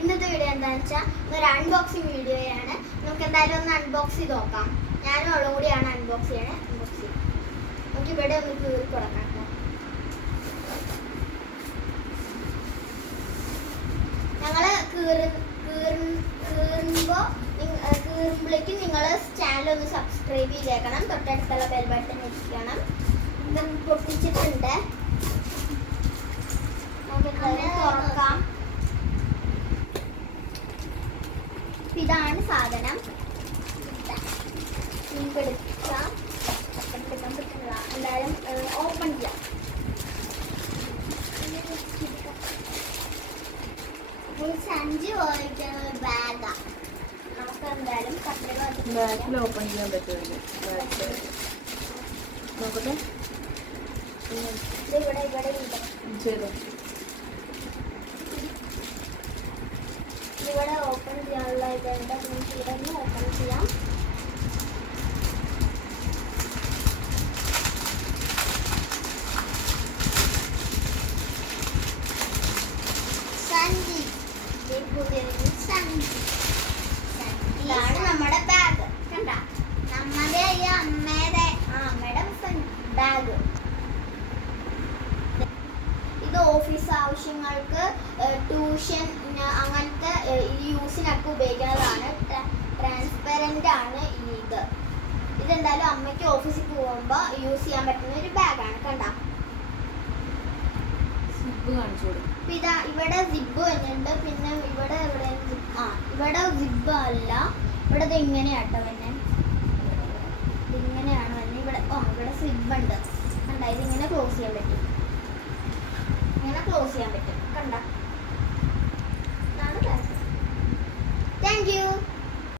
ഇന്നത്തെ വീഡിയോ എന്താണെന്ന് വെച്ചാൽ ഒരു അൺബോക്സിങ് വീഡിയോയാണ്. നമുക്ക് എന്തായാലും ഒന്ന് അൺബോക്സ് ചെയ്ത് നോക്കാം. ഞാനും അവളും കൂടിയാണ് അൺബോക്സ് ചെയ്യണേ. അൺബോക്സ് ചെയ്യും നമുക്ക് ഇവിടെ ഒന്ന് കീറി കൊടുക്കാം. ഞങ്ങൾ കീറുമ്പോഴേക്കും നിങ്ങൾ ചാനൽ ഒന്ന് സബ്സ്ക്രൈബ് ചെയ്തേക്കണം. തൊട്ടടുത്തുള്ള ബെൽ ബട്ടൺ ഇരിക്കണം. ഇത് പൊട്ടിച്ചിട്ടുണ്ട്. തുറക്കാം. ഇതാണ് സാധനം. എടുക്കാം. എന്തായാലും ഓപ്പൺ ചെയ്യാം. സഞ്ചി പോയിരിക്കുന്ന ഒരു ബാഗാ. നമുക്ക് എന്തായാലും ബാക്കിൽ ഓപ്പൺ ചെയ്യാൻ പറ്റുമല്ലോ. നോക്കട്ടെ. ഇവിടെ ഇവിടെ ചെയ്തോ. ഇവിടെ ഓപ്പൺ ചെയ്യാനുള്ള ഇതുണ്ട്. നമുക്ക് ഇവിടെ നിന്ന് ഓപ്പൺ ചെയ്യാം. സഞ്ചി ഇതാണ് നമ്മുടെ ബാഗ്. കണ്ട, നമ്മുടെ അമ്മയുടെ ബാഗ്. ഇത് ഓഫീസ് ആവശ്യങ്ങൾക്ക്, ട്യൂഷൻ അങ്ങനത്തെ യൂസിനൊക്കെ ഉപയോഗിക്കുന്നതാണ്. ട്രാൻസ്പെറൻ്റ് ആണ് ഇത്. ഇതെന്തായാലും അമ്മയ്ക്ക് ഓഫീസിൽ പോകുമ്പോൾ യൂസ് ചെയ്യാൻ പറ്റുന്ന ഒരു ബാഗാണ്. കണ്ട, ഇതാ ഇവിടെ സിബ് വരുന്നുണ്ട്. പിന്നെ ഇവിടെ ഇവിടെ സിബ് അല്ല, ഇവിടെ ഇത് ഇങ്ങനെയാട്ടോ തന്നെ. ഇതിങ്ങനെയാണ് തന്നെ. ഇവിടെ ഇവിടെ സിബ് ഉണ്ട്. കണ്ട, ഇതിങ്ങനെ ക്ലോസ് ചെയ്യാൻ പറ്റും. ഇങ്ങനെ ക്ലോസ് ചെയ്യാൻ പറ്റും. കണ്ട,